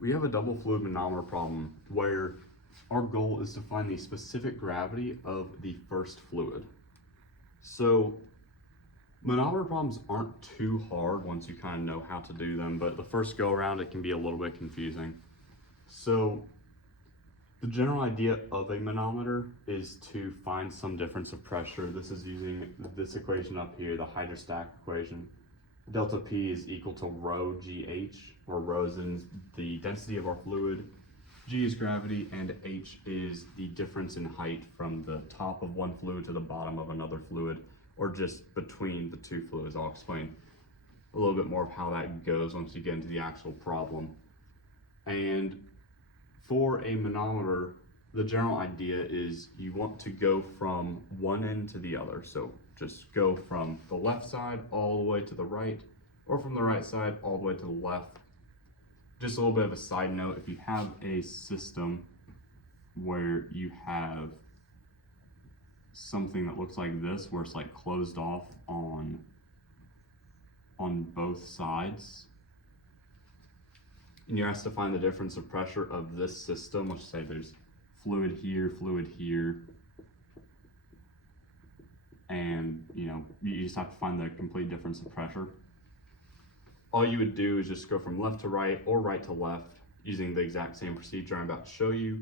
We have a double fluid manometer problem where our goal is to find the specific gravity of the first fluid. So manometer problems aren't too hard once you kind of know how to do them, but the first go around it can be a little bit confusing. So the general idea of a manometer is to find some difference of pressure. This is using this equation up here, the hydrostatic equation. Delta P is equal to rho GH, where rho is the density of our fluid, G is gravity, and H is the difference in height from the top of one fluid to the bottom of another fluid, or just between the two fluids. I'll explain a little bit more of how that goes once you get into the actual problem. And for a manometer, the general idea is you want to go from one end to the other. So just go from the left side all the way to the right, or from the right side all the way to the left. Just a little bit of a side note, if you have a system where you have something that looks like this, where it's like closed off on both sides, and you're asked to find the difference of pressure of this system, let's say there's fluid here, and you just have to find the complete difference of pressure. All you would do is just go from left to right or right to left using the exact same procedure I'm about to show you.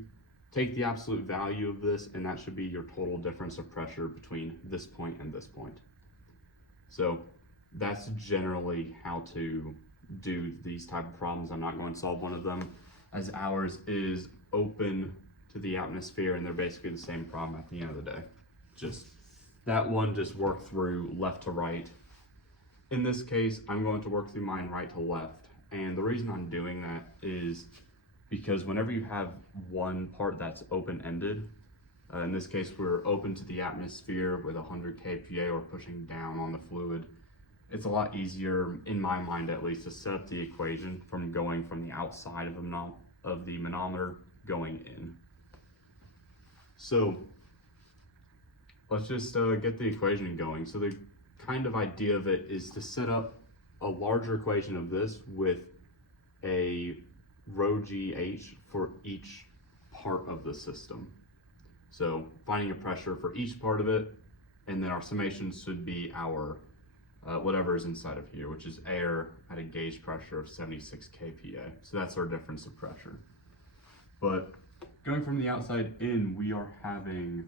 Take the absolute value of this, and that should be your total difference of pressure between this point and this point. So that's generally how to do these type of problems. I'm not going to solve one of them, as ours is open to the atmosphere and they're basically the same problem at the end of the day. Just that one just work through left to right. In this case, I'm going to work through mine right to left. And the reason I'm doing that is because whenever you have one part that's open-ended, in this case we're open to the atmosphere with 100 kPa or pushing down on the fluid, it's a lot easier, in my mind at least, to set up the equation from going from the outside of the manometer going in. So let's just get the equation going. So the kind of idea of it is to set up a larger equation of this with a rho GH for each part of the system. So finding a pressure for each part of it, and then our summation should be our whatever is inside of here, which is air at a gauge pressure of 76 kPa. So that's our difference of pressure. But going from the outside in, we are having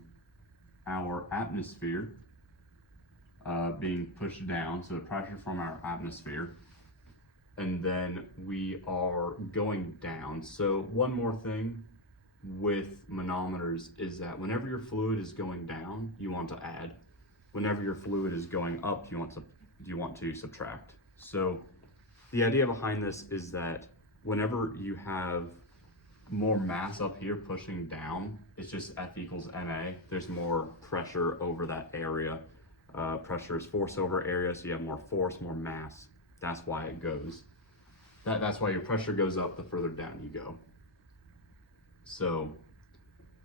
our atmosphere being pushed down, so the pressure from our atmosphere, and then we are going down. So one more thing with manometers is that whenever your fluid is going down, you want to add. Whenever your fluid is going up, you want to subtract. So the idea behind this is that whenever you have more mass up here pushing down, it's just F equals ma. There's more pressure over that area. Pressure is force over area, so you have more force, more mass. That's why it goes. That's why your pressure goes up the further down you go. So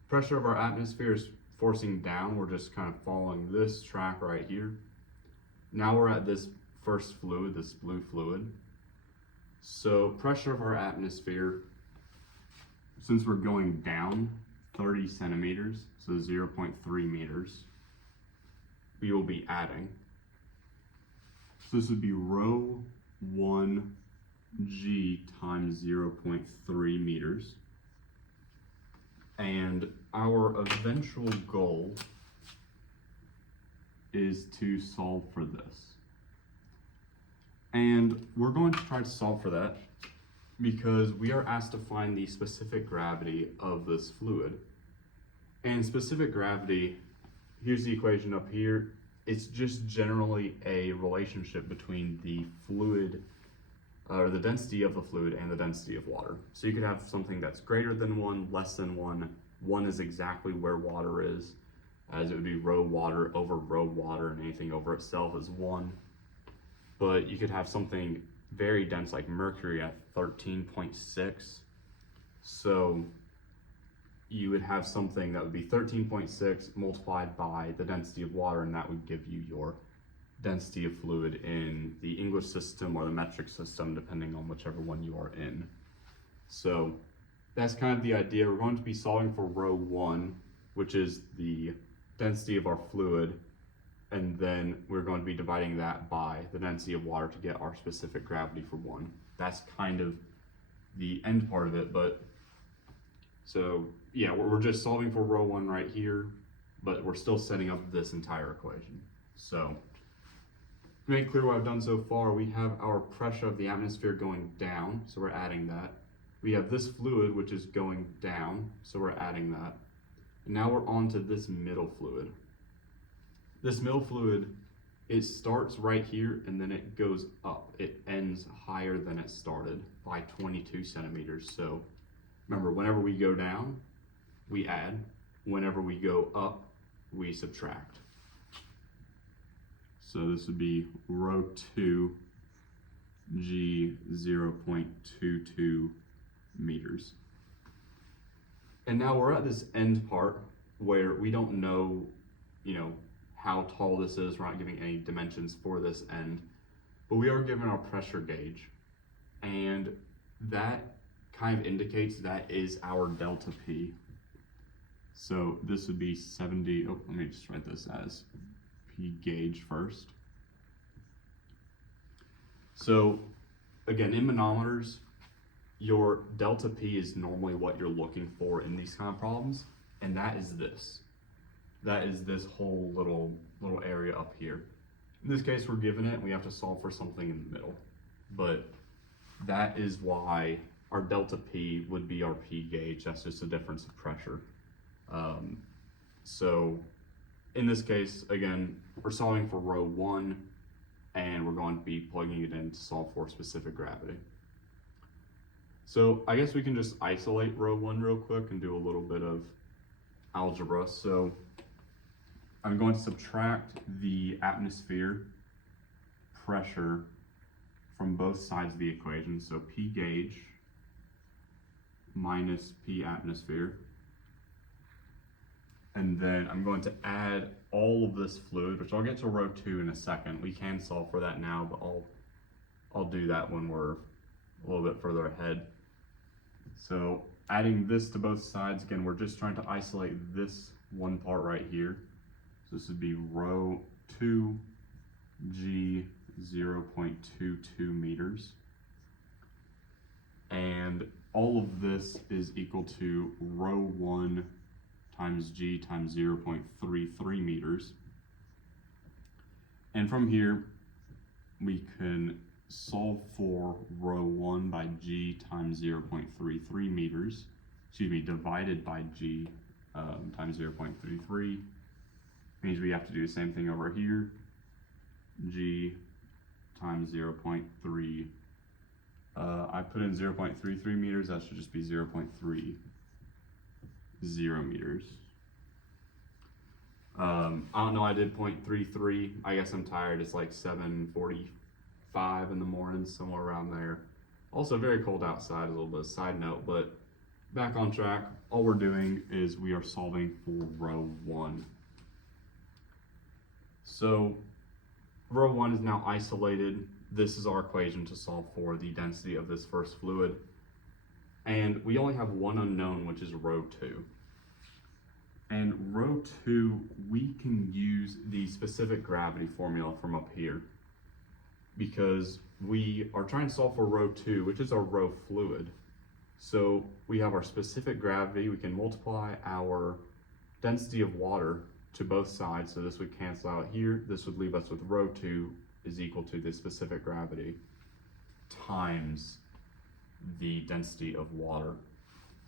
pressure of our atmosphere is forcing down. We're just kind of following this track right here. Now we're at this first fluid, this blue fluid. So pressure of our atmosphere, since we're going down 30 centimeters, so 0.3 meters, we will be adding. So this would be rho 1 G times 0.3 meters. And our eventual goal is to solve for this. And we're going to try to solve for that because we are asked to find the specific gravity of this fluid. And specific gravity, here's the equation up here. It's just generally a relationship between the fluid, or the density of the fluid and the density of water. So you could have something that's greater than 1, less than 1. 1 is exactly where water is, as it would be rho water over rho water, and anything over itself is 1. But you could have something very dense like mercury at 13.6. So you would have something that would be 13.6 multiplied by the density of water, and that would give you your density of fluid in the English system or the metric system, depending on whichever one you are in. So that's kind of the idea. We're going to be solving for rho 1, which is the density of our fluid, and then we're going to be dividing that by the density of water to get our specific gravity for 1. That's kind of the end part of it, but so yeah, we're just solving for rho 1 right here, but we're still setting up this entire equation. So to make clear what I've done so far, we have our pressure of the atmosphere going down, so we're adding that. We have this fluid, which is going down, so we're adding that. And now we're on to this middle fluid. This middle fluid, it starts right here and then it goes up. It ends higher than it started by 22 centimeters. So remember, whenever we go down, we add. Whenever we go up, we subtract. So this would be rho 2 G 0.22 meters. And now we're at this end part where we don't know, how tall this is. We're not giving any dimensions for this end, but we are given our pressure gauge. And that kind of indicates that is our delta P. So this would be 70, let me just write this as P gauge first. So again, in manometers, your delta P is normally what you're looking for in these kind of problems, and that is this. That is this whole little area up here. In this case, we're given it, and we have to solve for something in the middle. But that is why our delta P would be our P gauge. That's just a difference of pressure. So in this case, again, we're solving for rho 1, and we're going to be plugging it in to solve for specific gravity. So I guess we can just isolate rho 1 real quick and do a little bit of algebra. So I'm going to subtract the atmosphere pressure from both sides of the equation. So P gauge minus P atmosphere. And then I'm going to add all of this fluid, which I'll get to rho 2 in a second. We can solve for that now, but I'll do that when we're a little bit further ahead. So adding this to both sides, again, we're just trying to isolate this one part right here. So this would be rho 2 G 0.22 meters. And all of this is equal to rho 1 times G times 0.33 meters. And from here, we can solve for rho 1 by G times 0.33 meters, divided by G times 0.33. Means we have to do the same thing over here. G times 0.3. I put in 0.33 meters, that should just be 0.30 meters. I don't know, I did 0.33. I guess I'm tired. It's like 7:45 in the morning, somewhere around there. Also very cold outside, a little bit of side note, but back on track. All we're doing is we are solving for rho 1. So rho 1 is now isolated. This is our equation to solve for the density of this first fluid. And we only have one unknown, which is rho 2. And rho 2, we can use the specific gravity formula from up here, because we are trying to solve for rho 2, which is our rho fluid. So we have our specific gravity. We can multiply our density of water to both sides, so this would cancel out here. This would leave us with rho 2 is equal to the specific gravity times the density of water.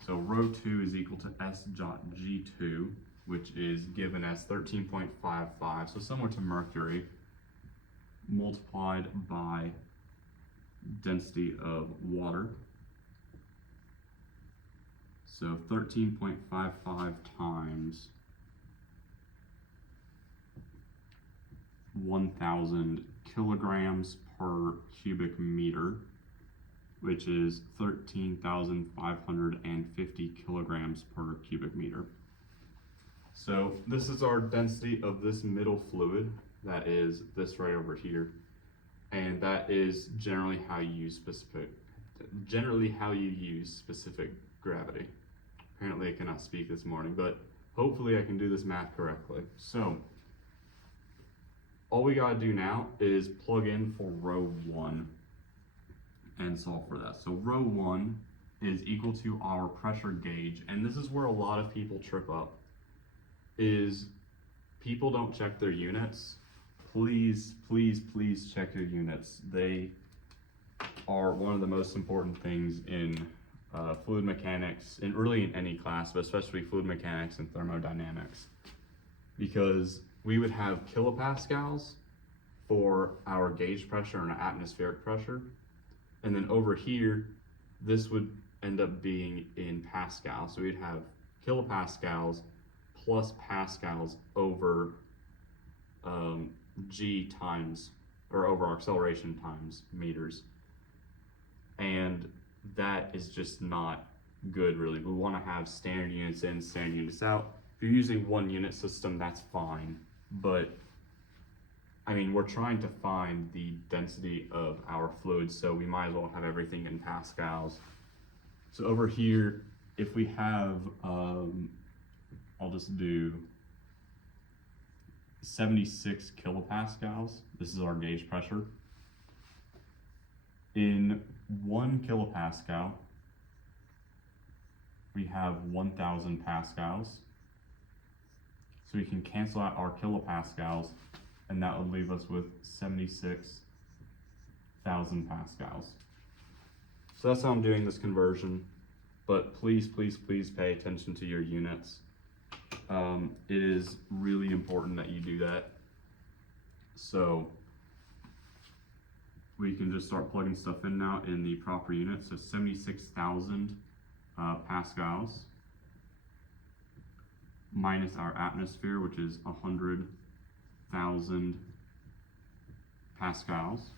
So rho 2 is equal to S dot G2, which is given as 13.55, so similar to mercury, multiplied by density of water. So 13.55 times 1,000 kilograms per cubic meter, which is 13,550 kilograms per cubic meter. So this is our density of this middle fluid, that is this right over here, and that is generally how you use generally how you use specific gravity. Apparently I cannot speak this morning, but hopefully I can do this math correctly. So all we gotta do now is plug in for row 1 and solve for that. So row 1 is equal to our pressure gauge, and this is where a lot of people trip up, is people don't check their units. Please, please, please check your units. They are one of the most important things in fluid mechanics, and really in any class, but especially fluid mechanics and thermodynamics, because we would have kilopascals for our gauge pressure and our atmospheric pressure, and then over here this would end up being in pascals. So we'd have kilopascals plus pascals over g times, or over our acceleration times meters, and that is just not good really. We want to have standard units in, standard units out. If you're using one unit system, that's fine, but I mean, we're trying to find the density of our fluids, so we might as well have everything in pascals. So over here, if we have, I'll just do 76 kilopascals. This is our gauge pressure. In 1 kilopascal, we have 1,000 pascals. So we can cancel out our kilopascals, and that would leave us with 76,000 pascals. So that's how I'm doing this conversion, but please, please, please pay attention to your units. It is really important that you do that. So we can just start plugging stuff in now in the proper units. So 76,000 pascals minus our atmosphere, which is 100,000 pascals,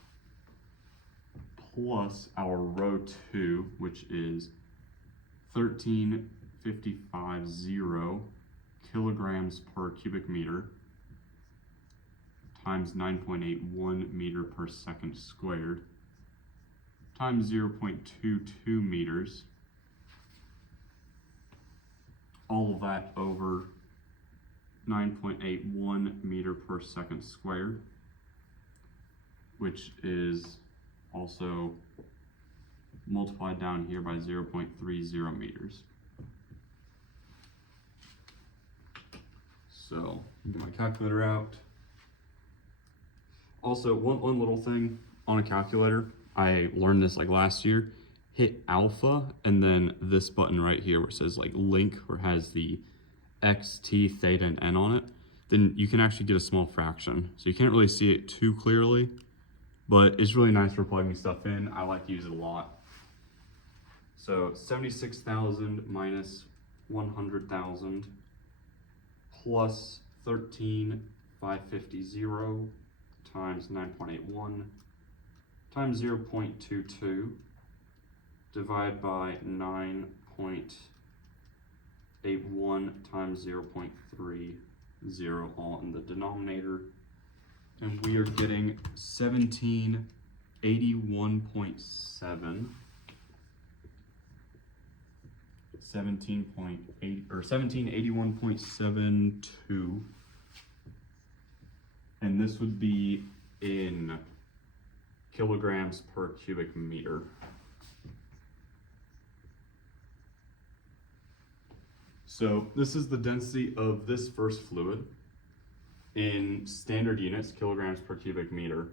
plus our row 2, which is 13,550 kilograms per cubic meter times 9.81 meter per second squared times 0.22 meters, all of that over 9.81 meter per second squared, which is also multiplied down here by 0.30 meters. So get my calculator out. Also, one little thing on a calculator, I learned this like last year. Hit alpha and then this button right here where it says like link, where it has the x, t, theta, and n on it. Then you can actually get a small fraction. So you can't really see it too clearly, but it's really nice for plugging stuff in. I like to use it a lot. So 76,000 minus 100,000 plus 13,550 times 9.81 times 0.22 divided by 9.81 times 0.30 all in the denominator, and we are getting 1781.7, 1781.72, and this would be in kilograms per cubic meter. So this is the density of this first fluid in standard units, kilograms per cubic meter.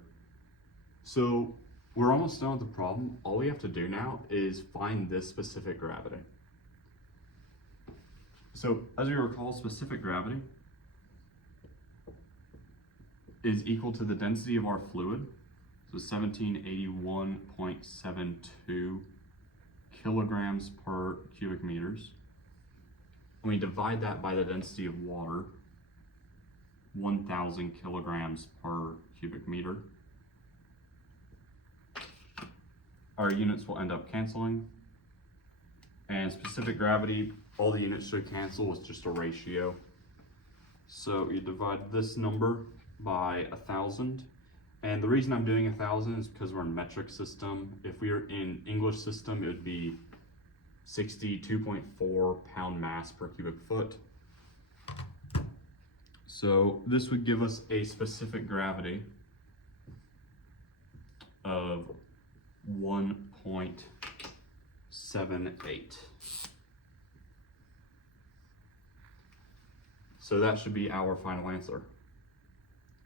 So we're almost done with the problem. All we have to do now is find this specific gravity. So as you recall, specific gravity is equal to the density of our fluid, so 1781.72 kilograms per cubic meters. And we divide that by the density of water, 1,000 kilograms per cubic meter. Our units will end up canceling, and specific gravity, all the units should cancel with just a ratio. So you divide this number by 1,000, And the reason I'm doing 1,000 is because we're in metric system. If we were in English system, it would be 62.4 pound mass per cubic foot. So this would give us a specific gravity of 1.78. So that should be our final answer.